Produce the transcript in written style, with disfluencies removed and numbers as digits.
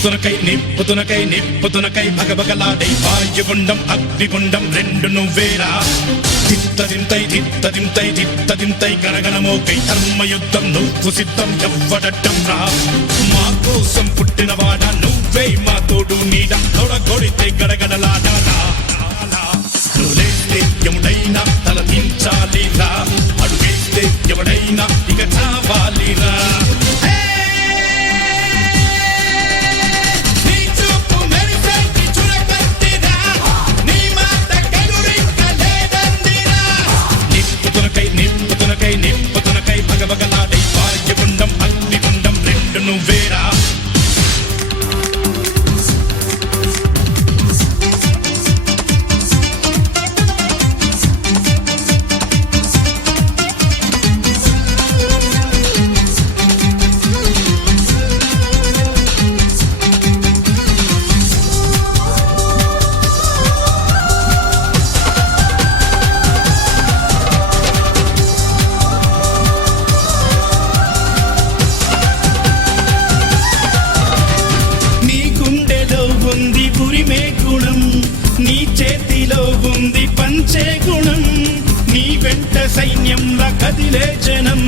నిప్పుతునకై భగభగలాడై వాయుగుండం అగ్నిగుండం రెండు నువ్వేరా దిత్తదింతై గణగణమోకై ధర్మయుద్ధం నువ్వు సిద్ధం ఎవ్వడట్టం రా మా కోసం పుట్టినవాడా నువ్వే మా తోడు నీడ తొడగొడితే గడగడలాడాలా నువ్వులేస్తే ఎముడైనా తలదించాలిరా అడుగేస్తే ఎవడైనా ఇక చావాలిరా నిప్పుతునకై భగభగలాడై వాయుగుండం అగ్నిగుండం రెండు నువ్వేరా నీ చేతిలో ఉంది పంచే గుణం నీ వెంట సైన్యంలా కదిలే జనం